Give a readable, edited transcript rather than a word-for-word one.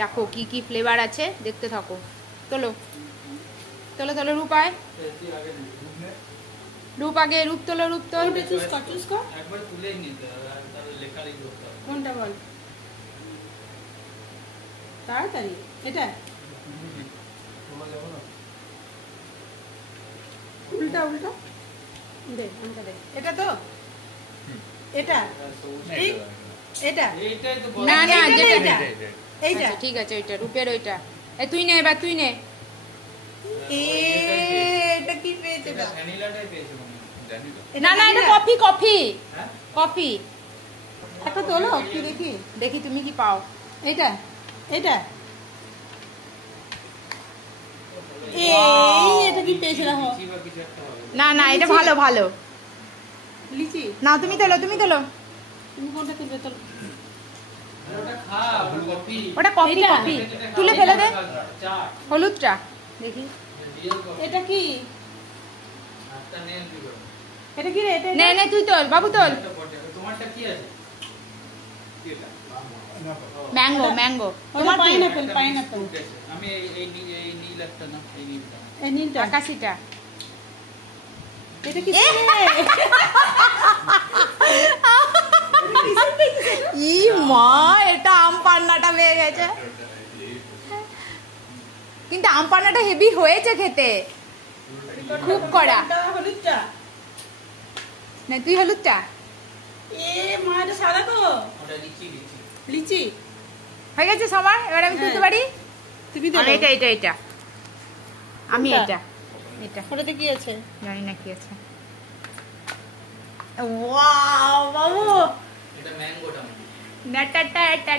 দেখো কি কি ফ্লেভার আছে, দেখতে থাকো। তোলো তোলো তোলো, রূপ আয়, রূপ আগে, রূপ তোলো, রূপ তোল। কোনটা বল তাড়াতাড়ি? এটা উল্টা উল্টা দে, আমাকে দে। এটা তো এটা ঠিক, এটা না না, যেটা এটা এইটা আচ্ছা, ঠিক আছে, ওইটা রূপের ওইটা। এই তুই নে, এবার তুই নে। এটা কি পেয়েছে? না না, এটা কফি, কফি কফি। একটা তোলো কি দেখি, দেখি তুমি কি পাও। এইটা এইটা এটা কি পেয়েছে? দেখো না না, এটা ভালো ভালো। লিচি। না তুমি তোলো, তুমি তোলো। তুমি কোনটা তুলবে? তোলো। ওটা কফি, এইটা? কফি তুলে ফেলে দে। হলুদটা দেখি। এটা কি? এটা কি রে? এটা নে নে, তুই তোল, বাবু তোল। Mango, mango. তোমার পাইনাপল, পাইনাপল। আমি এই নীল একটা না, এই নীলটা। এই নীলটা, আকাশিটা। এটা কি? ই মা, এটা আম পান্নাটা পেয়ে গেছে। কিন্তু আম পান্নাটা হেভি হয়েছে খেতে, খুব কড়া। হলুদটা। না তুই হলুদটা। মা এটা সাদা তো। ওটা লিচি, লিচি। লিচি হয়ে গেছে সময়, এবার আমি তুলতে পারি। তুমি আমি এটা এটা এটা আমি কোনটা? এটা এটা ওটাতে কি আছে? জানি না কি আছে। ওয়াও বাবু, এটা ম্যাঙ্গোটা। না টা টা টা